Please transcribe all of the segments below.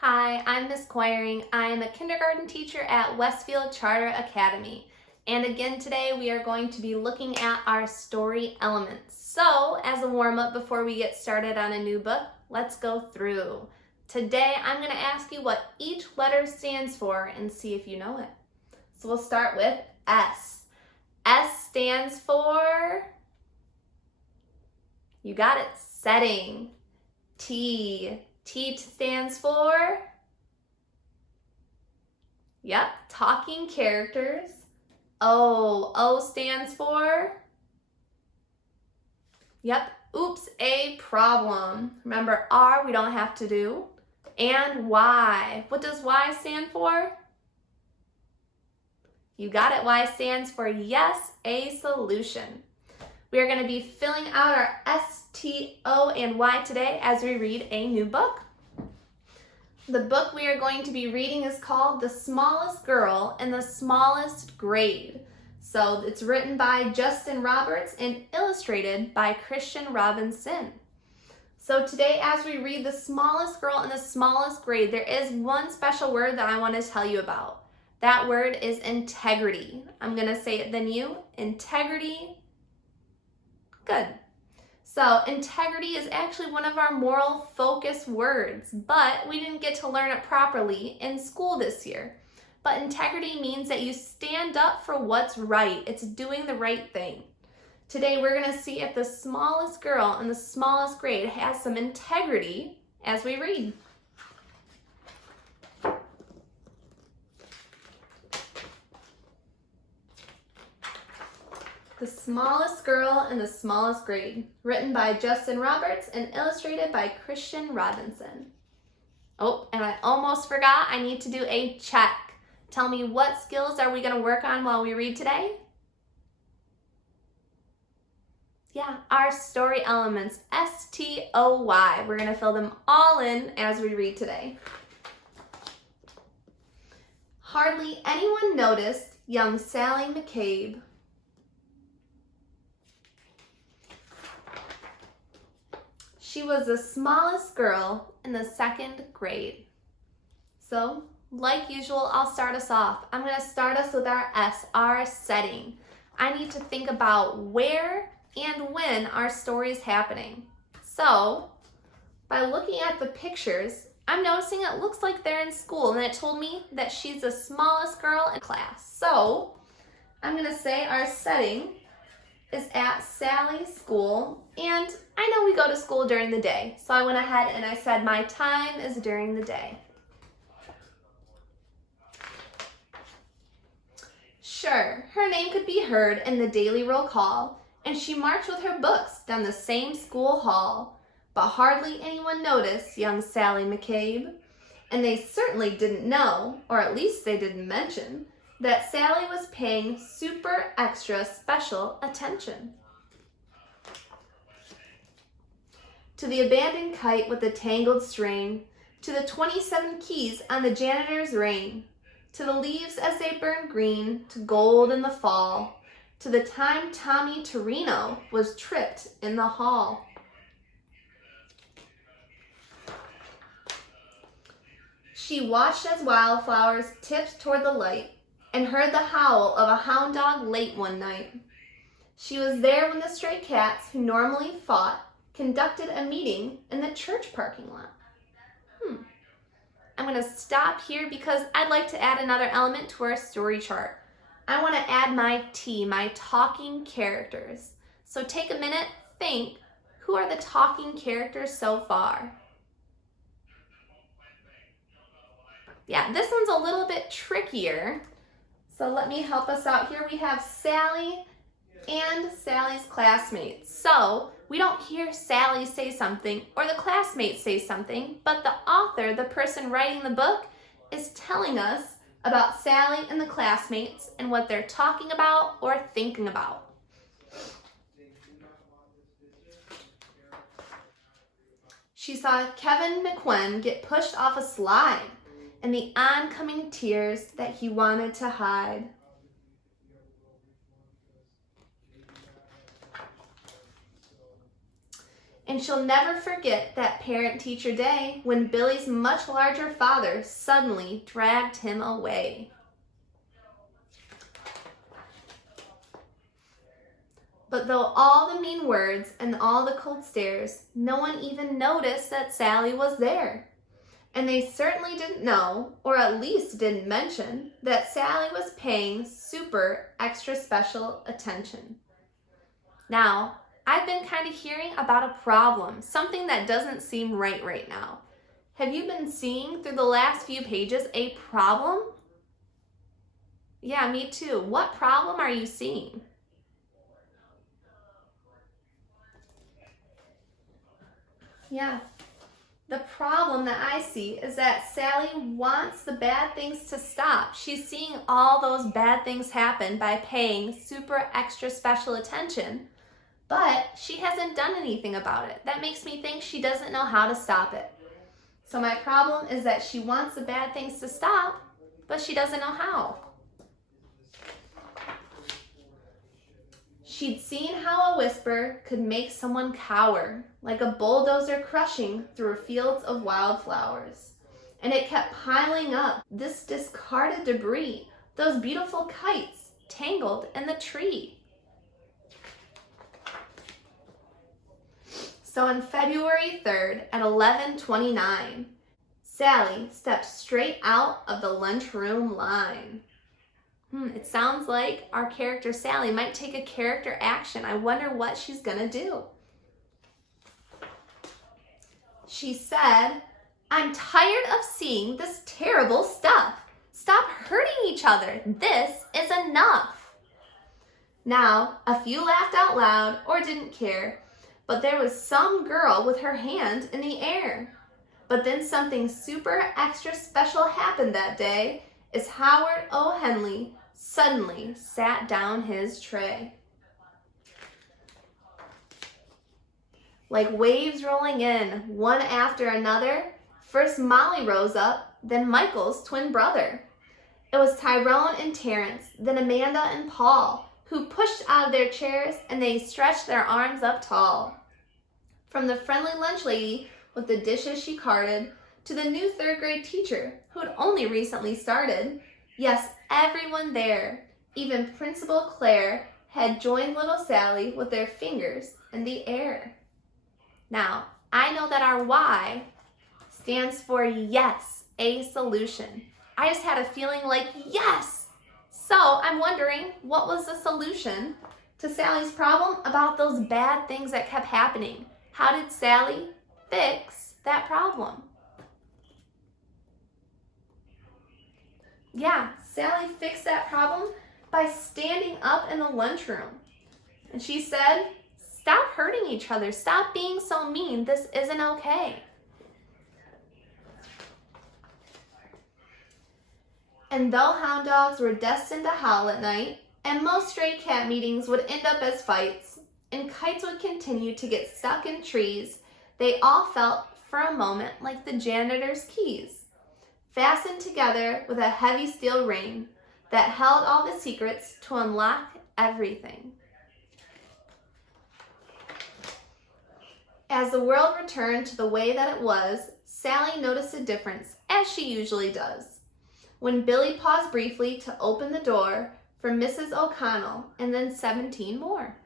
Hi, I'm Miss Quiring. I'm a kindergarten teacher at Westfield Charter Academy. And again today we are going to be looking at our story elements. So as a warm-up before we get started on a new book, let's go through. Today I'm going to ask you what each letter stands for and see if you know it. So we'll start with S. S stands for, you got it, setting. T. T stands for, yep, talking characters. O. O stands for, yep, oops, a problem. Remember R we don't have to do. And Y. What does Y stand for? You got it, Y stands for yes, a solution. We are going to be filling out our S, T, O, and Y today as we read a new book. The book we are going to be reading is called The Smallest Girl in the Smallest Grade. So it's written by Justin Roberts and illustrated by Christian Robinson. So today as we read The Smallest Girl in the Smallest Grade, there is one special word that I want to tell you about. That word is integrity. I'm going to say it then you. Integrity. Good. So integrity is actually one of our moral focus words, but we didn't get to learn it properly in school this year. But integrity means that you stand up for what's right. It's doing the right thing. Today we're going to see if the smallest girl in the smallest grade has some integrity as we read. The Smallest Girl in the Smallest Grade, written by Justin Roberts and illustrated by Christian Robinson. Oh, and I almost forgot, I need to do a check. Tell me, what skills are we going to work on while we read today? Yeah, our story elements, S-T-O-Y. We're going to fill them all in as we read today. Hardly anyone noticed young Sally McCabe. She was the smallest girl in the second grade. So, like usual, I'll start us off. I'm going to start us with our S, our setting. I need to think about where and when our story is happening. So, by looking at the pictures, I'm noticing it looks like they're in school, and it told me that she's the smallest girl in class. So, I'm going to say our setting is at Sally's school, and I know we go to school during the day, so I went ahead and I said my time is during the day. Sure, her name could be heard in the daily roll call, and she marched with her books down the same school hall, but hardly anyone noticed young Sally McCabe, and they certainly didn't know, or at least they didn't mention, that Sally was paying super extra special attention. To the abandoned kite with the tangled string, to the 27 keys on the janitor's rein, to the leaves as they burned green to gold in the fall, to the time Tommy Torino was tripped in the hall. She watched as wildflowers tipped toward the light, and heard the howl of a hound dog late one night. She was there when the stray cats, who normally fought, conducted a meeting in the church parking lot. I'm going to stop here because I'd like to add another element to our story chart. I want to add my T, my talking characters. So take a minute, think, who are the talking characters so far? Yeah, this one's a little bit trickier. So let me help us out here. We have Sally and Sally's classmates. So we don't hear Sally say something or the classmates say something, but the author, the person writing the book, is telling us about Sally and the classmates and what they're talking about or thinking about. She saw Kevin McQuinn get pushed off a slide and the oncoming tears that he wanted to hide. And she'll never forget that parent-teacher day when Billy's much larger father suddenly dragged him away. But though all the mean words and all the cold stares, no one even noticed that Sally was there. And they certainly didn't know, or at least didn't mention, that Sally was paying super extra special attention. Now, I've been kind of hearing about a problem, something that doesn't seem right now. Have you been seeing through the last few pages a problem? Yeah, me too. What problem are you seeing? Yeah. The problem that I see is that Sally wants the bad things to stop. She's seeing all those bad things happen by paying super extra special attention, but she hasn't done anything about it. That makes me think she doesn't know how to stop it. So my problem is that she wants the bad things to stop, but she doesn't know how. She'd seen how a whisper could make someone cower, like a bulldozer crushing through fields of wildflowers. And it kept piling up, this discarded debris, those beautiful kites tangled in the tree. So on February 3rd at 11:29, Sally stepped straight out of the lunchroom line. It sounds like our character Sally might take a character action. I wonder what she's gonna do. She said, "I'm tired of seeing this terrible stuff. Stop hurting each other. This is enough." Now, a few laughed out loud or didn't care, but there was some girl with her hand in the air. But then something super extra special happened that day as Howard O. Henley suddenly sat down his tray. Like waves rolling in, one after another, first Molly rose up, then Michael's twin brother. It was Tyrone and Terrence, then Amanda and Paul, who pushed out of their chairs and they stretched their arms up tall. From the friendly lunch lady with the dishes she carted, to the new third grade teacher who had only recently started. Yes, everyone there, even Principal Claire, had joined little Sally with their fingers in the air. Now, I know that our Y stands for yes, a solution. I just had a feeling like yes. So I'm wondering, what was the solution to Sally's problem about those bad things that kept happening? How did Sally fix that problem? Yeah, Sally fixed that problem by standing up in the lunchroom. And she said, "Stop hurting each other. Stop being so mean. This isn't okay." And though hound dogs were destined to howl at night, and most stray cat meetings would end up as fights, and kites would continue to get stuck in trees, they all felt for a moment like the janitor's keys, fastened together with a heavy steel ring that held all the secrets to unlock everything. As the world returned to the way that it was, Sally noticed a difference, as she usually does. When Billy paused briefly to open the door for Mrs. O'Connell and then 17 more.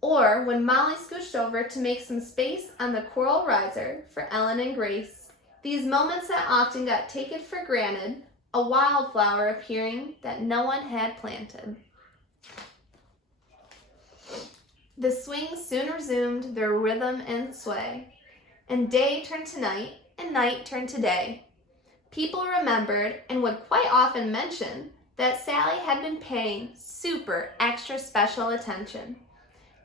Or when Molly scooched over to make some space on the coral riser for Ellen and Grace. These moments that often got taken for granted, a wildflower appearing that no one had planted. The swings soon resumed their rhythm and sway, and day turned to night, and night turned to day. People remembered and would quite often mention that Sally had been paying super extra special attention,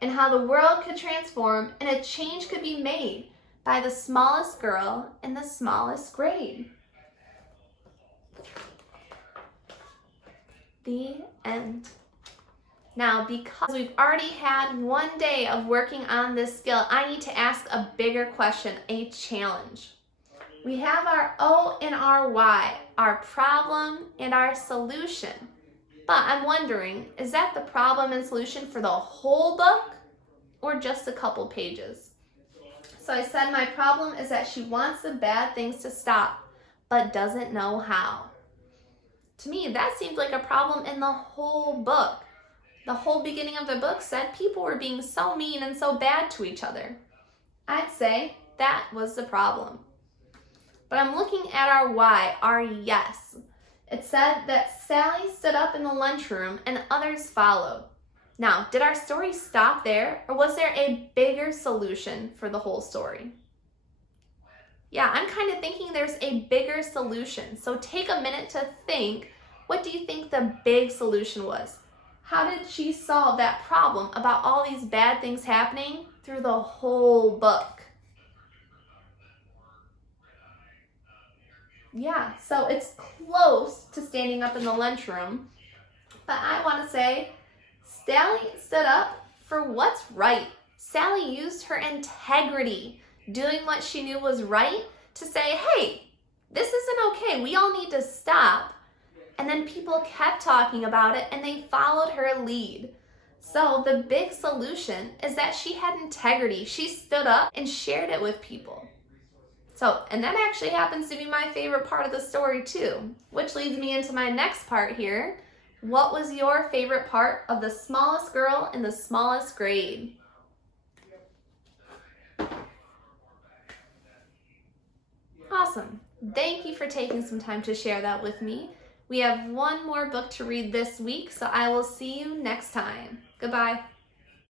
and how the world could transform and a change could be made by the smallest girl in the smallest grade. The end. Now, because we've already had one day of working on this skill, I need to ask a bigger question, a challenge. We have our O and our Y, our problem and our solution. But I'm wondering, is that the problem and solution for the whole book or just a couple pages? So I said my problem is that she wants the bad things to stop, but doesn't know how. To me, that seemed like a problem in the whole book. The whole beginning of the book said people were being so mean and so bad to each other. I'd say that was the problem. But I'm looking at our why, our yes. It said that Sally stood up in the lunchroom and others followed. Now, did our story stop there, or was there a bigger solution for the whole story? Yeah, I'm kind of thinking there's a bigger solution. So take a minute to think, what do you think the big solution was? How did she solve that problem about all these bad things happening through the whole book? Yeah, so it's close to standing up in the lunchroom, but I want to say Sally stood up for what's right. Sally used her integrity, doing what she knew was right, to say, hey, this isn't okay. We all need to stop. And then people kept talking about it and they followed her lead. So the big solution is that she had integrity. She stood up and shared it with people. So, and that actually happens to be my favorite part of the story too, which leads me into my next part here. What was your favorite part of The Smallest Girl in the Smallest Grade? Awesome. Thank you for taking some time to share that with me. We have one more book to read this week, so I will see you next time. Goodbye.